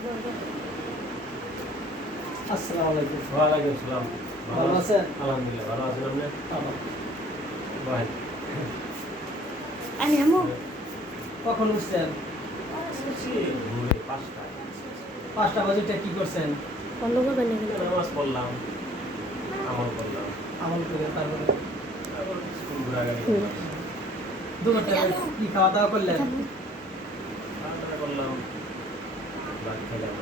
আসসালামু আলাইকুম। ওয়ালাইকুম আসসালাম। ভালো আছেন? আলহামদুলিল্লাহ ভালো আছেন আপনি? ভাই আমি আমু কখন উঠছেন? ঘুরে 5টা 5টা বাজে কি করছেন? বন্ধ করবেন না কিন্তু। নামাজ পড়লাম, আমল করলাম, আমল করে তারপরে তারপর স্কুল ঘোরাঘুরি হুম। করলাম, দুপুরটা কি খাওয়া দাওয়া করলেন? খাওয়া-দাওয়া করলাম, ভাত খেলাম,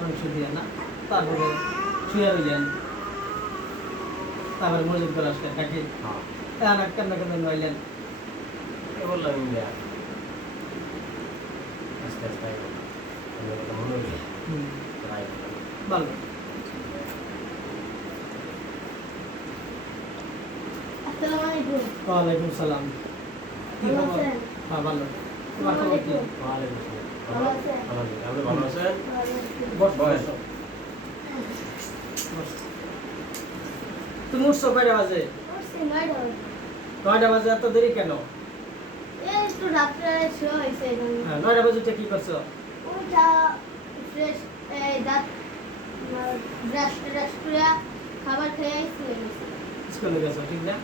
মাংস দিয়ে না, তারপরে শুয়ে রইলেন, তারপরে মসজিদ করে আসলেন নাকি? হ্যাঁ কেন নইলেন? বললাম ইন্ডিয়া আস্তে আস্তে আমার কথা মনে হইল ট্রাই করলাম। ভালো। আসসালামু আলাইকুম। ওয়ালাইকুম সালাম। কি ভালো খবর? আছেন? হ্যাঁ ভালো। তোমার খবর কি? ওয়ালাইকুম আসসালাম। ভালো আছেন? আলহামদুলিল্লাহ। আপনি ভালো আছেন? বস বস। বস। তুমি উঠছো কয়টা বাজে? 9টা বাজে, এত দেরি কেন? একটু রাত্রে শো হয়েছে এখন। 9টা বাজে উঠে কি করছো? ওইটা ফ্রেশ দাঁত ব্রাশ ট্রাশ করে খাবার খেয়ে আইসি স্কুলে গেছো ঠিক না?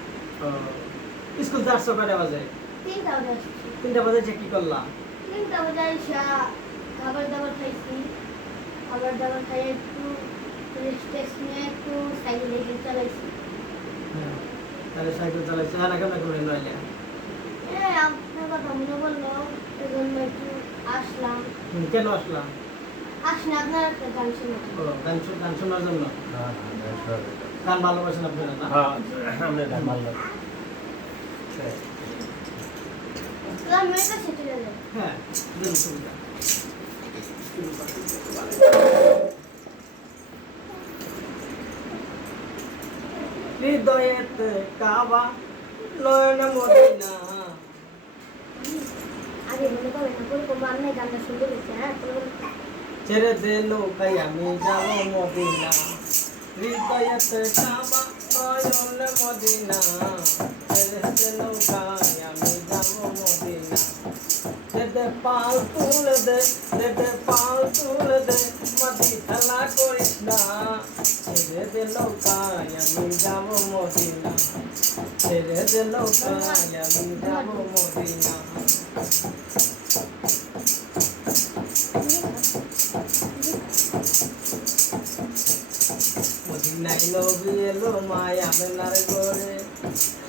স্কুল যাচ্ছ কয়টা বাজে? 3টা বাজে আসছি। 3টা বাজে যে কি করলা? 3টা বাজে আইসা খাবার দাবার খাইছি। খাবার দাবার খাই একটু রেস্ট নিয়ে একটু সাইকেল চালাইছি। তাহলে সাইকেল চালাইছো, হ্যাঁ কেমন করে নইলে? আপনার কথা মনে বললো এজন্য একটু আসলাম। কেন আসলাম? আসলে আপনার একটা গান শুনলাম। গান শোনার জন্য? হ্যাঁ হ্যাঁ গান ভালোবাসেন আপনারা না? হ্যাঁ আপনার গান ভালো লাগে। আমি এটা সেটে যাবে। হ্যাঁ, দিন সুবিধা। হৃদয়েতে কাবা নয়ন মদিনা, আগে মনে করবেন না কোনো আমি গানটা শুনতে পেয়েছি। হ্যাঁ ছেড়ে দে নৌকায় আমি যাব মদিনা, হৃদয়েতে কাবা নয়ন মদিনা, ছেড়ে দে নৌকায় আমি যাব মদিনা, দে পাল তুলে দে, দে পাল তুলে দে, মাটি খেলা করিস না, ছেড়ে দে নৌকায় আমি যাব মদিনা, ছেড়ে দে নৌকায় আমি যাব মদিনা। মদিনায় নবী এলো মায়া মেলার ঘরে,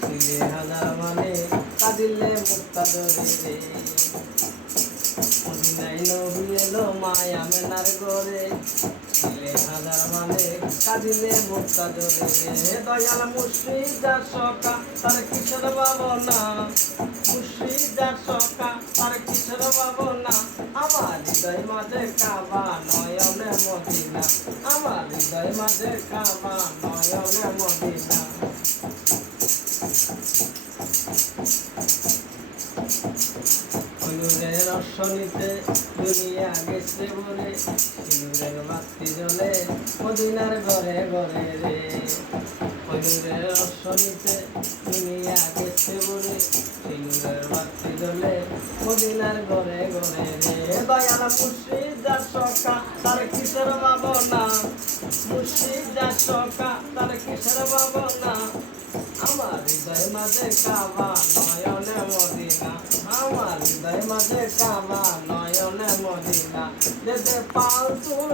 দিলে হাজার মানে কাঁদিলে মুক্তা ধরে রে। মদিনায় নবী এলো মায়া মেলার ঘরে, দিলে হাজার মানে কাঁদিলে মুক্তা ধরে রে। দয়াল মুর্শিদার সকা তার কিশোর ভাবনা, মুর্শিদার সকা তার কিশোর ভাবনা, আমার হৃদয় মাঝে কাবা নয়নে মদিনা, আমার হৃদয় মাঝে কাবা নয়নে মদিনা। সিঁদুরের রসনিতে দুনিয়া গেছে বলে, সিঁদুরের বাতি জ্বলে মদিনার ঘরে ঘরে রে। সিঁদুরের রসনিতে দুনিয়া গেছে বলে, সিঁদুরের বাতি জ্বলে মদিনার ঘরে ঘরে রে। দয়াল মুর্শিদার সকা তার কিসের ভাবনা, মুর্শিদার সকা তার কিসের ভাবনা, আমার হৃদয় মাঝে কাবা নয়নে মদিনা, আমার হৃদয় মাঝে কাবা নয়নে মদিনা, দে পাল তুলে